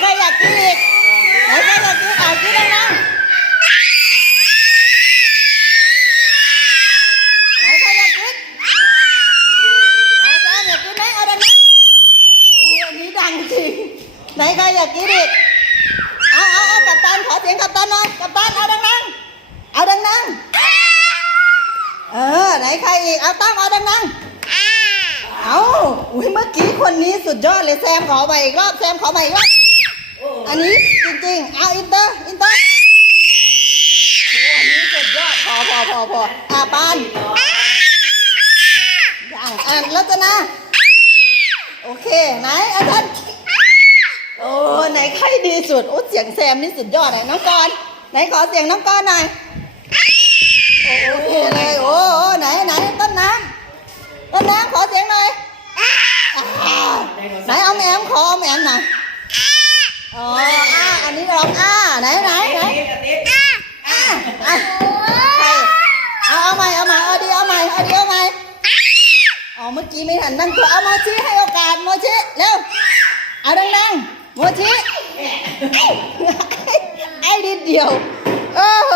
ใครอยากกินอีกไหนใครอยากกินอะกินดังไหนใครอยากกินไหนใครอยากกินไหมเอาดังนะอู้อันนี้ดังจริงไหนใครอยากกินอีกเอาเอาเอากัปตันขอเสียงกัปตันหน่อยกัปตันเอาดังๆเอาดังๆเออไหนใครอีกเอาตั้มเอาดังๆเอาอุ้ยเมื่อกี้คนนี้สุดยอดเลยแซมขอไปอีกรอบแซมขอไปอีกรอบ อันนี้จริงๆเอาอินเตอร์อินเตอร์โอ้อันนี้สุดยอดพอพอพอพออะปานยังอะรัตนาโอเคไหนอาจารย์โอ้ไหนใครดีสุดโอ้เสียงแซมนี่สุดยอดเลยน้องกรณ์ไหนขอเสียงน้องกรณ์หน่อยโอ้โหเลยโอ้ไหนไหนต้นน้ำต้นน้ำขอเสียงหน่อยไหนเอาแหมมขอเอาแหมหน่อย อ๋ออ่าอันนี้ร้องอ่าไหนไหนไหนอ่าอะใครเอาเอาใหม่เอาใหม่เอาดีเอาใหม่เอาดีเอาใหม่อ๋อเมื่อกี้ไม่ทันตั้งตัวเอาโมชิให้โอกาสโมชิเร็วเอาดังๆโมชิไอ้ดิดเดียวโอ้โห